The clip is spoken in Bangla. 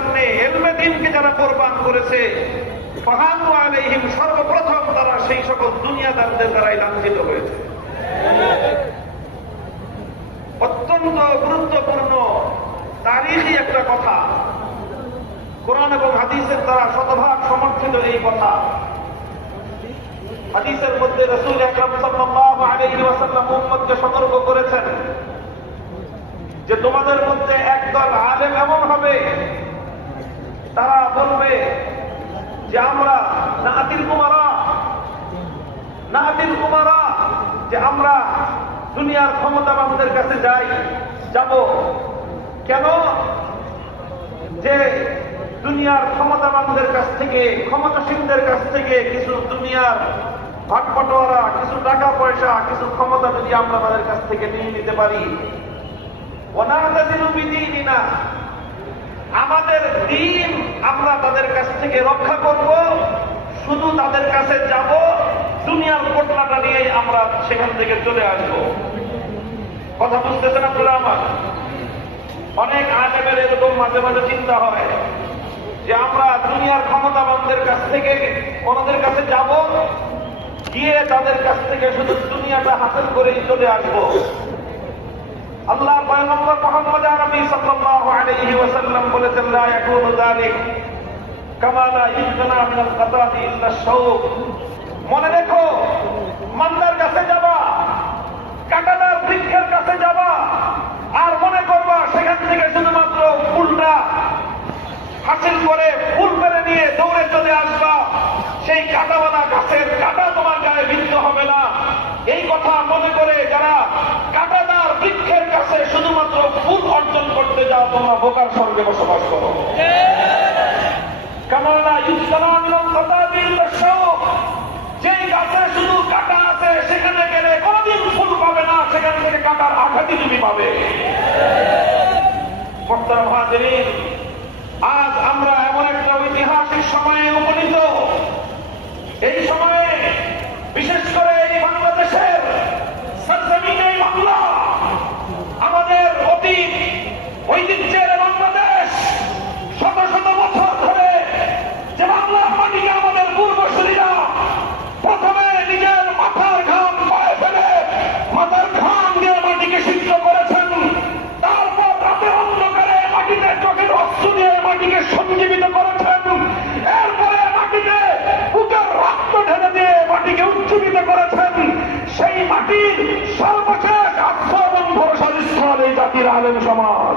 সামনে ইলমে দ্বীনকে যারা কোরবান করেছে, ফাহাতু আলাইহিম, সর্বপ্রথম তারা সেই সকল দুনিয়াদারদের দ্বারাই লাঞ্ছিত হয়েছে। অত্যন্ত গুরুত্বপূর্ণ তারিখী একটা কথা, কোরআন এবং হাদিসের দ্বারা শতভাগ সমর্থিত এই কথা। হাদিসের মধ্যে রাসূল আকরাম সাল্লাল্লাহু আলাইহি ওয়াসাল্লাম উম্মতকে সতর্ক করেছেন যে তোমাদের মধ্যে একদল আলেম এমন হবে, তারা বলবে যে আমরা নাতিল কুমারা, যে আমরা দুনিয়ার ক্ষমতাবানদের কাছে যাব। কেন? যে দুনিয়ার ক্ষমতাবানদের কাছ থেকে, ক্ষমতাসীনদের কাছ থেকে কিছু দুনিয়ার ভাগবটোয়ারা, কিছু টাকা পয়সা, কিছু ক্ষমতা যদি আমরা তাদের কাছ থেকে নিয়ে নিতে পারি, আমাদের দিন আমরা তাদের কাছ থেকে রক্ষা করব, শুধু তাদের কাছে যাব, দুনিয়ার কোটলাটা নিয়ে আমরা সেখান থেকে চলে আসব। কথা বুঝতেছেন আপনারা আমার? অনেক আলেমের এরকম মাঝে মাঝে চিন্তা হয় যে আমরা দুনিয়ার ক্ষমতাবানদের কাছ থেকে ওনাদের কাছে যাব, গিয়ে তাদের কাছ থেকে শুধু দুনিয়াটা হাসিল করেই চলে আসব। আল্লাহর পয়গম্বর মুহাম্মদ আরবি সাল্লাল্লাহু আলাইহি ওয়াসাল্লাম বলেছেন, লা ইয়াকুনু যালিক কামা লা ইজনা মিনাল কাতাতি ইল্লা শাওক। মনে রেখো, মান্দার কাছে যাবা, কাঁটাদার বৃক্ষের কাছে যাবা, আর মনে করবা সেখান থেকে শুধুমাত্র ফুলটা হাসিল করে ফুল পেরে নিয়ে দৌড়ে চলে আসবা, সেই কাঁটাওয়ালা গাছের কাঁটা তোমার গায়ে বিদ্ধ হবে না। এই কথা মনে করে যারা কাঁটাদার বৃক্ষের কাছে শুধুমাত্র ফুল অর্জন করতে যাও, তোমরা বোকার স্বর্গে বসবাস করো। কামালা ইউসলাম মিনাল কাতাতি ইল্লা শাওক, যেই গাছে শুধু কাঁটা আছে সেখানে গেলে কোনদিন ফুল পাবে না, সেখান থেকে কাঁটার আঘাতই তুমি পাবে। মুহতারাম হাজিরিন, আজ আমরা এমন একটা ঐতিহাসিক সময়ে উপনীত। এই সময়ে বিশেষ করে এই বাংলাদেশের সরজমিনে বাংলা, আমাদের অতীত ঐতিহ্যের বাংলাদেশ, শত শত বছর ধরে যে বাংলার মাটিকে আমাদের পূর্বসূরীরা প্রথমে নিজের মাথার ঘাম পায়ে ফেলে মাথার ঘাম দিয়ে মাটিকে সিদ্ধ করেছেন, তারপর রাতের অন্ধকারে মাটিতে চোখের অশ্রু দিয়ে মাটিকে সঞ্জীবিত করেছেন, এরপরে মাটিতে বুকের রক্ত ঢেলে দিয়ে মাটিকে উজ্জীবিত করেছেন। সেই মাটির সর্বশেষ আশ্রয় এবং ভরসার স্থল এই জাতির আলেম সমাজ।